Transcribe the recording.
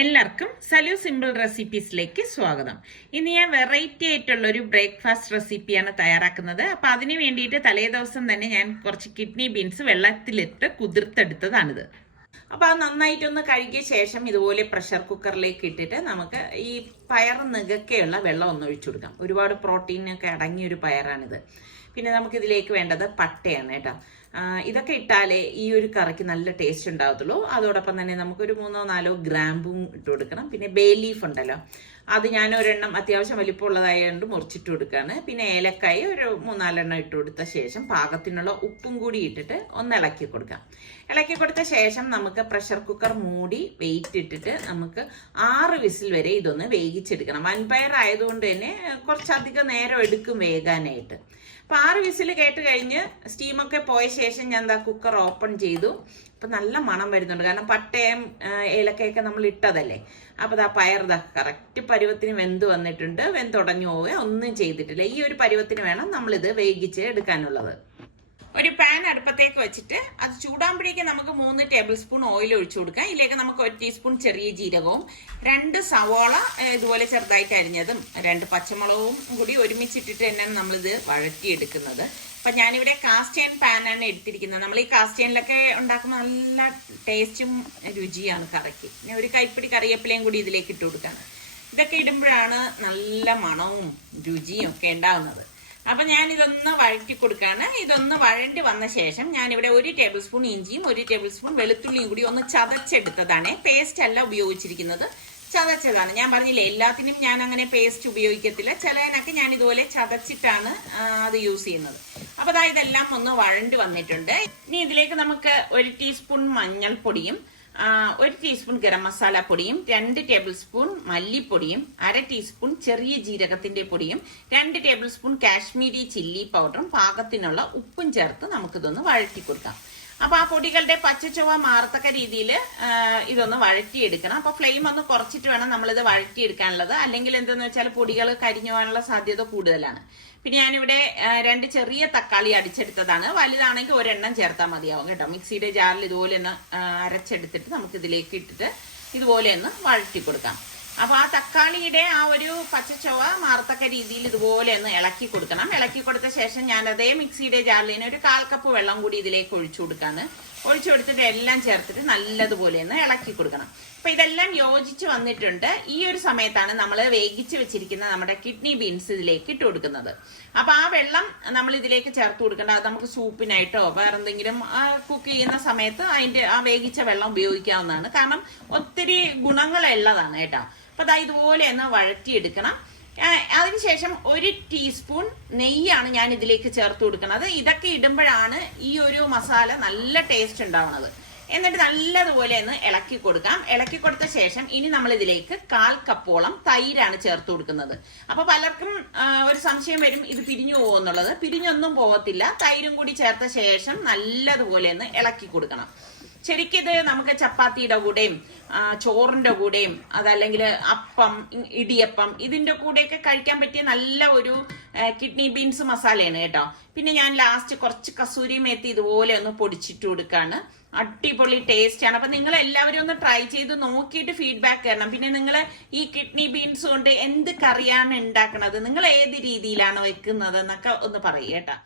എല്ലാവർക്കും സലു സിമ്പിൾ റെസിപ്പീസിലേക്ക് സ്വാഗതം. ഇന്ന് ഞാൻ വെറൈറ്റി ആയിട്ടുള്ള ഒരു ബ്രേക്ക്ഫാസ്റ്റ് റെസിപ്പിയാണ് തയ്യാറാക്കുന്നത്. അപ്പോൾ അതിന് വേണ്ടിയിട്ട് തലേദിവസം തന്നെ ഞാൻ കുറച്ച് കിഡ്നി ബീൻസ് വെള്ളത്തിലിട്ട് കുതിർത്തെടുത്തതാണിത്. അപ്പോൾ അത് നന്നായിട്ടൊന്ന് കഴുകിയ ശേഷം ഇതുപോലെ പ്രഷർ കുക്കറിലേക്ക് ഇട്ടിട്ട് നമുക്ക് ഈ പയർ നികക്കെയുള്ള വെള്ളം ഒന്ന് ഒഴിച്ചു കൊടുക്കാം. ഒരുപാട് പ്രോട്ടീനൊക്കെ അടങ്ങിയ ഒരു പയറാണിത്. പിന്നെ നമുക്കിതിലേക്ക് വേണ്ടത് പട്ടയാണ് കേട്ടോ. ഇതൊക്കെ ഇട്ടാലേ ഈ ഒരു കറിക്ക് നല്ല ടേസ്റ്റ് ഉണ്ടാകത്തുള്ളൂ. അതോടൊപ്പം തന്നെ നമുക്കൊരു 3-4 ഗ്രാമ്പും ഇട്ട് കൊടുക്കണം. പിന്നെ ബേ ലീഫ് ഉണ്ടല്ലോ, അത് ഞാൻ ഒരെണ്ണം അത്യാവശ്യം വലിപ്പമുള്ളതായതുകൊണ്ട് മുറിച്ചിട്ട് കൊടുക്കുകയാണ്. പിന്നെ ഏലക്കായ ഒരു 3-4 ഇട്ട് കൊടുത്ത ശേഷം പാകത്തിനുള്ള ഉപ്പും കൂടി ഇട്ടിട്ട് ഒന്ന് ഇളക്കി കൊടുക്കാം. ഇളക്കി കൊടുത്ത ശേഷം നമുക്ക് പ്രഷർ കുക്കർ മൂടി വെയിറ്റ് ഇട്ടിട്ട് നമുക്ക് 6 വിസിൽ വരെ ഇതൊന്ന് വേവിച്ചെടുക്കണം. വൻപയർ ആയതുകൊണ്ട് തന്നെ കുറച്ചധികം നേരം എടുക്കും വേകാനായിട്ട്. അപ്പൊ 6 വിസിൽ കേട്ട് കഴിഞ്ഞ് സ്റ്റീമൊക്കെ പോയ ശേഷം ഞാൻ എന്താ കുക്കർ ഓപ്പൺ ചെയ്തു. അപ്പൊ നല്ല മണം വരുന്നുണ്ട്, കാരണം പട്ടയും ഏലക്കയൊക്കെ നമ്മൾ ഇട്ടതല്ലേ. അപ്പൊ ആ പയർ കറക്റ്റ് പരുവത്തിന് വെന്ത് വന്നിട്ടുണ്ട്. വെന്തുടഞ്ഞു പോവുക ഒന്നും ചെയ്തിട്ടില്ല. ഈ ഒരു പരുവത്തിന് വേണം നമ്മളിത് വേവിച്ച് എടുക്കാനുള്ളത്. ഒരു പാൻ അടുപ്പത്തേക്ക് വെച്ചിട്ട് അത് ചൂടാകുമ്പോഴേക്കും നമുക്ക് 3 ടേബിൾ സ്പൂൺ ഓയിൽ ഒഴിച്ചു കൊടുക്കാം. ഇതിലേക്ക് നമുക്ക് 1 ടീസ്പൂൺ ചെറിയ ജീരകവും 2 സവോള ഇതുപോലെ ചെറുതായിട്ട് അരിഞ്ഞതും 2 പച്ചമുളകും കൂടി ഒരുമിച്ചിട്ടിട്ട് തന്നെയാണ് നമ്മളിത് വഴറ്റിയെടുക്കുന്നത്. അപ്പൊ ഞാനിവിടെ കാസ്റ്റ് അയൺ പാനാണ് എടുത്തിരിക്കുന്നത്. നമ്മൾ ഈ കാസ്റ്റ് അയണിലൊക്കെ ഉണ്ടാക്കുമ്പോൾ നല്ല ടേസ്റ്റും രുചിയാണ് കറിക്ക്. പിന്നെ ഒരു കൈപ്പിടി കറിവേപ്പിലയും കൂടി ഇതിലേക്ക് ഇട്ട് കൊടുക്കാം. ഇതൊക്കെ ഇടുമ്പോഴാണ് നല്ല മണവും രുചിയും ഒക്കെ ഉണ്ടാകുന്നത്. അപ്പൊ ഞാൻ ഇതൊന്ന് വഴറ്റി കൊടുക്കാണ്. ഇതൊന്ന് വഴണ്ടി വന്ന ശേഷം ഞാനിവിടെ 1 ടേബിൾ സ്പൂൺ ഇഞ്ചിയും 1 ടേബിൾ സ്പൂൺ വെളുത്തുള്ളിയും കൂടി ഒന്ന് ചതച്ചെടുത്തതാണ്. പേസ്റ്റ് അല്ല ഉപയോഗിച്ചിരിക്കുന്നത്, ചതച്ചതാണ്. ഞാൻ പറഞ്ഞില്ലേ, എല്ലാത്തിനും ഞാൻ അങ്ങനെ പേസ്റ്റ് ഉപയോഗിക്കത്തില്ല. ചിലതിനൊക്കെ ഞാൻ ഇതുപോലെ ചതച്ചിട്ടാണ് അത് യൂസ് ചെയ്യുന്നത്. അപ്പൊ അതാ ഇതെല്ലാം ഒന്ന് വഴണ്ടി വന്നിട്ടുണ്ട്. ഇനി ഇതിലേക്ക് നമുക്ക് 1 ടീസ്പൂൺ മഞ്ഞൾപ്പൊടിയും 1 ടീസ്പൂൺ ഗരം മസാല പൊടിയും 2 ടേബിൾ സ്പൂൺ മല്ലിപ്പൊടിയും 1/2 ടീസ്പൂൺ ചെറിയ ജീരകത്തിന്റെ പൊടിയും 2 ടേബിൾ സ്പൂൺ കാശ്മീരി ചില്ലി പൗഡറും പാകത്തിനുള്ള ഉപ്പും ചേർത്ത് നമുക്കിതൊന്ന് വഴറ്റി കൊടുക്കാം. അപ്പൊ ആ പൊടികളുടെ പച്ചച്ചുവ മാറത്തക്ക രീതിയിൽ ഇതൊന്ന് വഴറ്റിയെടുക്കണം. അപ്പൊ ഫ്ലെയിം ഒന്ന് കുറച്ചിട്ട് വേണം നമ്മളിത് വഴറ്റിയെടുക്കാനുള്ളത്. അല്ലെങ്കിൽ എന്തെന്ന് വെച്ചാൽ പൊടികൾ കരിഞ്ഞു പോകാനുള്ള സാധ്യത കൂടുതലാണ്. പിന്നെ ഞാനിവിടെ 2 ചെറിയ തക്കാളി അടിച്ചെടുത്തതാണ്. വലുതാണെങ്കിൽ ഒരെണ്ണം ചേർത്താൽ മതിയാവും കേട്ടോ. മിക്സിയുടെ ജാറിൽ ഇതുപോലെ ഒന്ന് അരച്ചെടുത്തിട്ട് നമുക്ക് ഇതിലേക്ക് ഇട്ടിട്ട് ഇതുപോലെ ഒന്ന് വഴറ്റി കൊടുക്കാം. അപ്പൊ ആ തക്കാളിയുടെ ആ ഒരു പച്ചച്ചുവ മാറത്തക്ക രീതിയിൽ ഇതുപോലെ ഒന്ന് ഇളക്കി കൊടുക്കണം. ഇളക്കി കൊടുത്ത ശേഷം ഞാൻ അതേ മിക്സിയുടെ ജാറിൽ ഒരു 1/4 കപ്പ് വെള്ളം കൂടി ഇതിലേക്ക് ഒഴിച്ചു കൊടുക്കാണ്. ഒഴിച്ചു കൊടുത്തിട്ട് എല്ലാം ചേർത്തിട്ട് നല്ലതുപോലെ ഒന്ന് ഇളക്കി കൊടുക്കണം. അപ്പൊ ഇതെല്ലാം യോജിച്ച് വന്നിട്ടുണ്ട്. ഈ ഒരു സമയത്താണ് നമ്മൾ വേവിച്ച് വെച്ചിരിക്കുന്ന നമ്മുടെ കിഡ്നി ബീൻസ് ഇതിലേക്ക് ഇട്ട് കൊടുക്കുന്നത്. അപ്പൊ ആ വെള്ളം നമ്മൾ ഇതിലേക്ക് ചേർത്ത് കൊടുക്കേണ്ട. അത് നമുക്ക് സൂപ്പിനായിട്ടോ വേറെന്തെങ്കിലും കുക്ക് ചെയ്യുന്ന സമയത്ത് അതിന്റെ ആ വേവിച്ച വെള്ളം ഉപയോഗിക്കാവുന്നതാണ്. കാരണം ഒത്തിരി ഗുണങ്ങളുള്ളതാണ് കേട്ടോ. അപ്പൊ അതാ ഇതുപോലെ ഒന്ന് വഴറ്റിയെടുക്കണം. അതിനുശേഷം 1 ടീസ്പൂൺ നെയ്യാണ് ഞാൻ ഇതിലേക്ക് ചേർത്ത് കൊടുക്കുന്നത്. ഇതൊക്കെ ഇടുമ്പോഴാണ് ഈ ഒരു മസാല നല്ല ടേസ്റ്റ് ഉണ്ടാവുന്നത്. എന്നിട്ട് നല്ലതുപോലെ ഒന്ന് ഇളക്കി കൊടുക്കാം. ഇളക്കി കൊടുത്ത ശേഷം ഇനി നമ്മൾ ഇതിലേക്ക് 1/4 കപ്പോളം തൈരാണ് ചേർത്ത് കൊടുക്കുന്നത്. അപ്പൊ പലർക്കും ഒരു സംശയം വരും, ഇത് പിരിഞ്ഞു പോകുന്നുള്ളത്. പിരിഞ്ഞൊന്നും പോകത്തില്ല. തൈരും കൂടി ചേർത്ത ശേഷം നല്ലതുപോലെ ഒന്ന് ഇളക്കി കൊടുക്കണം. ശരിക്കും ഇത് നമുക്ക് ചപ്പാത്തിയുടെ കൂടെയും ചോറിന്റെ കൂടെയും അതല്ലെങ്കിൽ അപ്പം, ഇടിയപ്പം, ഇതിന്റെ കൂടെയൊക്കെ കഴിക്കാൻ പറ്റിയ നല്ല ഒരു കിഡ്നി ബീൻസ് മസാലയാണ് കേട്ടോ. പിന്നെ ഞാൻ ലാസ്റ്റ് കുറച്ച് കസൂരി മേത്തി ഇതുപോലെ ഒന്ന് പൊടിച്ചിട്ട് കൊടുക്കാണ്. അടിപൊളി ടേസ്റ്റ് ആണ്. അപ്പൊ നിങ്ങൾ എല്ലാവരും ഒന്ന് ട്രൈ ചെയ്ത് നോക്കിയിട്ട് ഫീഡ്ബാക്ക് തരണം. പിന്നെ നിങ്ങൾ ഈ കിഡ്നി ബീൻസ് കൊണ്ട് എന്ത് കറിയാണ് ഉണ്ടാക്കുന്നത്, നിങ്ങൾ ഏത് രീതിയിലാണ് വെക്കുന്നത് എന്നൊക്കെ ഒന്ന് പറയുക കേട്ടോ.